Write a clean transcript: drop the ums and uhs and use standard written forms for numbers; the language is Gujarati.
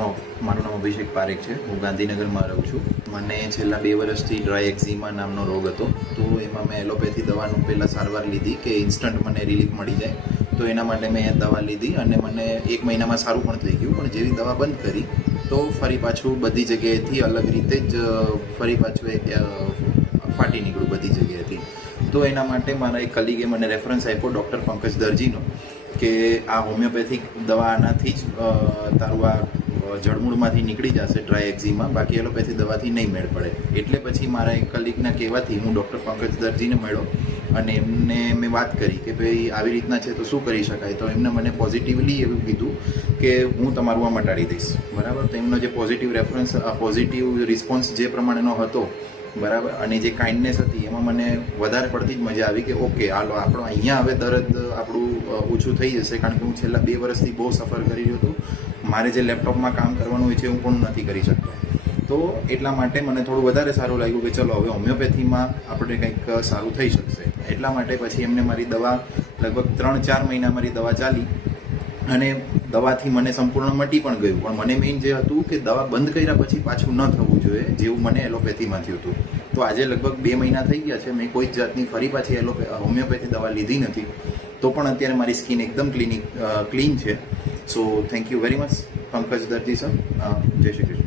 મારું નામ અભિષેક પારેખ છે. હું ગાંધીનગરમાં રહું છું. મને છેલ્લા 2 વર્ષથી ડ્રાય એક્ઝિમા નામનો રોગ હતો. તો એમાં મેં એલોપેથી દવાનું પહેલાં સારવાર લીધી કે ઇન્સ્ટન્ટ મને રિલીફ મળી જાય. તો એના માટે મેં દવા લીધી અને મને 1 મહિનામાં સારું પણ થઈ ગયું. પણ જેવી દવા બંધ કરી તો ફરી પાછું બધી જગ્યાએથી અલગ રીતે જ ફરી પાછું ફાટી નીકળ્યું બધી જગ્યાએથી. તો એના માટે મારા એક કલીગે મને રેફરન્સ આપ્યો ડૉક્ટર પંકજ દરજીનો કે આ હોમિયોપેથિક દવા આનાથી જ તારું આ જળમૂળમાંથી નીકળી જશે ડ્રાય એક્ઝિમા, બાકી એલોપેથી દવાથી નહીં મેળ પડે. એટલે પછી મારા એક કલીગના કહેવાથી હું ડૉક્ટર પંકજ દરજીને મળ્યો અને એમને મેં વાત કરી કે ભાઈ આવી રીતના છે તો શું કરી શકાય. તો એમને મને પોઝિટિવલી એવું કીધું કે હું તમારું આ મટાડી દઈશ, બરાબર. તો એમનો જે પોઝિટિવ રિસ્પોન્સ જે પ્રમાણેનો હતો, બરાબર, અને જે કાઇન્ડનેસ હતી એમાં મને વધારે પડતી જ મજા આવી કે ઓકે હાલો આપણો અહીંયા હવે દર્દ આપણું ઓછું થઈ જશે. કારણ કે હું છેલ્લા 2 વર્ષથી બહુ સફર કરી રહ્યો હતો. મારે જે લેપટોપમાં કામ કરવાનું હોય છે હું પણ નથી કરી શકતો. તો એટલા માટે મને થોડું વધારે સારું લાગ્યું કે ચલો હવે હોમિયોપેથીમાં આપણે કંઈક સારું થઈ શકશે. એટલા માટે પછી એમને મારી દવા લગભગ 3-4 મહિના મારી દવા ચાલી અને દવાથી મને સંપૂર્ણ મટી પણ ગયું. પણ મને મેઇન જે હતું કે દવા બંધ કર્યા પછી પાછું ન થવું જોઈએ, જેવું મને એલોપેથીમાં થયું હતું. તો આજે લગભગ 2 મહિના થઈ ગયા છે, મેં કોઈ જ જાતની ફરી પાછી હોમિયોપેથી દવા લીધી નથી. તો પણ અત્યારે મારી સ્કિન એકદમ ક્લીન છે. So thank you very much Pankaj Darji sir. જય શ્રી કૃષ્ણ.